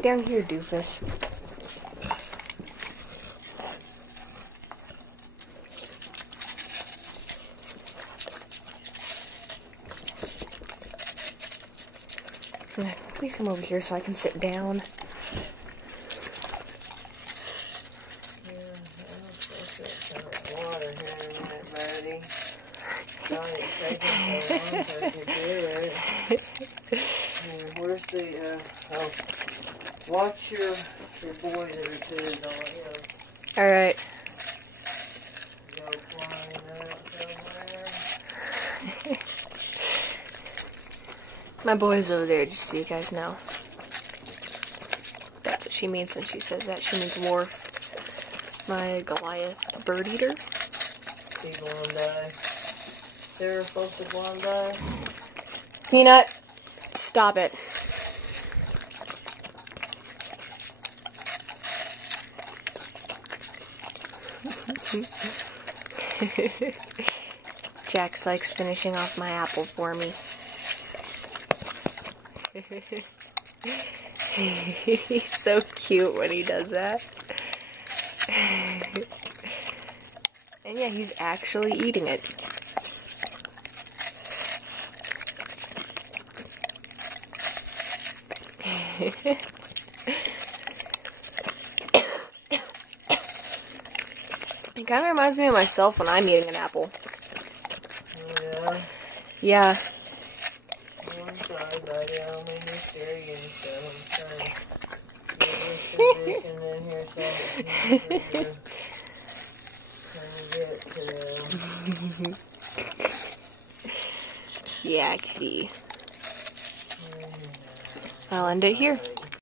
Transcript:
Down here, doofus. Please come over here so I can sit down. Water here in a minute, buddy. Sorry it's taking so long to do it. Where's the, watch your boys that are too, don't you? Alright. Go flying out somewhere. My boy's over there, just so you guys know. That's what she means when she says that. She means Worf. My Goliath bird eater. He's gonna die. They're supposed to gonna die. Peanut, stop it. Jax likes finishing off my apple for me. He's so cute when he does that. And yeah, he's actually eating it. It kind of reminds me of myself when I'm eating an apple. Yeah. Yeah. I'm sorry, buddy. I don't mean to scare you and stuff. I'm trying to get this position in here so Yeah, I see. I'll end it here.